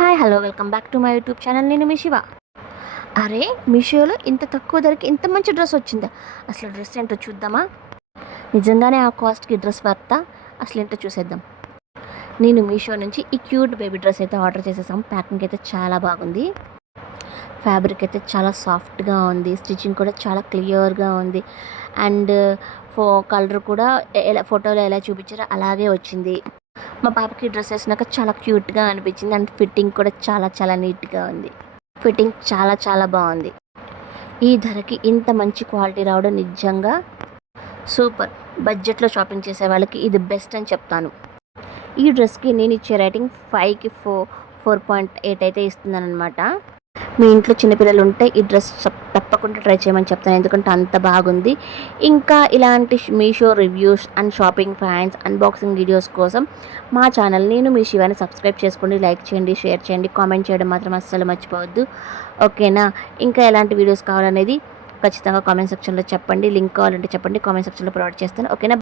Hi hello welcome back to my YouTube channel. నేను మీ శివ. అరే, మీషోలో ఇంత తక్కువ ధరకి ఇంత మంచి డ్రెస్ వచ్చిందా? అసలు డ్రెస్ ఏంటో చూద్దామా? నిజంగానే ఆ కాస్ట్కి డ్రెస్ వర్తా? అసలు ఏంటో చూసేద్దాం. నేను మీషో నుంచి ఈ క్యూట్ బేబీ డ్రెస్ అయితే ఆర్డర్ చేసేసాం. ప్యాకింగ్ అయితే చాలా బాగుంది. ఫ్యాబ్రిక్ అయితే చాలా సాఫ్ట్గా ఉంది. స్టిచ్చింగ్ కూడా చాలా క్లియర్గా ఉంది. అండ్ కలర్ కూడా ఫోటోలో ఎలా చూపించారో అలాగే వచ్చింది. మా పాపకి డ్రెస్ వేసినాక చాలా క్యూట్గా అనిపించింది. అండ్ ఫిట్టింగ్ కూడా చాలా చాలా నీట్గా ఉంది. ఫిట్టింగ్ చాలా చాలా బాగుంది. ఈ ధరకి ఇంత మంచి క్వాలిటీ రావడం నిజంగా సూపర్. బడ్జెట్లో షాపింగ్ చేసే వాళ్ళకి ఇది బెస్ట్ అని చెప్తాను. ఈ డ్రెస్కి నేను ఇచ్చే రేటింగ్ 5కి 4.8 అయితే ఇస్తున్నాను అనమాట. మీ ఇంట్లో చిన్నపిల్లలు ఉంటే ఈ డ్రెస్ తప్పకుండా ట్రై చేయమని చెప్తాను, ఎందుకంటే అంత బాగుంది. ఇంకా ఇలాంటి Meesho reviews and shopping finds unboxing videos కోసం మా ఛానల్ నేను మీ శివాని సబ్స్క్రైబ్ చేసుకోండి, లైక్ చేయండి, షేర్ చేయండి, కామెంట్ చేయడం మాత్రం అస్సలు మర్చిపోవద్దు. ఓకేనా? ఇంకా ఎలాంటి వీడియోస్ కావాలనేది ఖచ్చితంగా కామెంట్ సెక్షన్లో చెప్పండి. లింక్ కావాలంటే చెప్పండి, కామెంట్ సెక్షన్లో ప్రొవైడ్ చేస్తాను. ఓకేనా?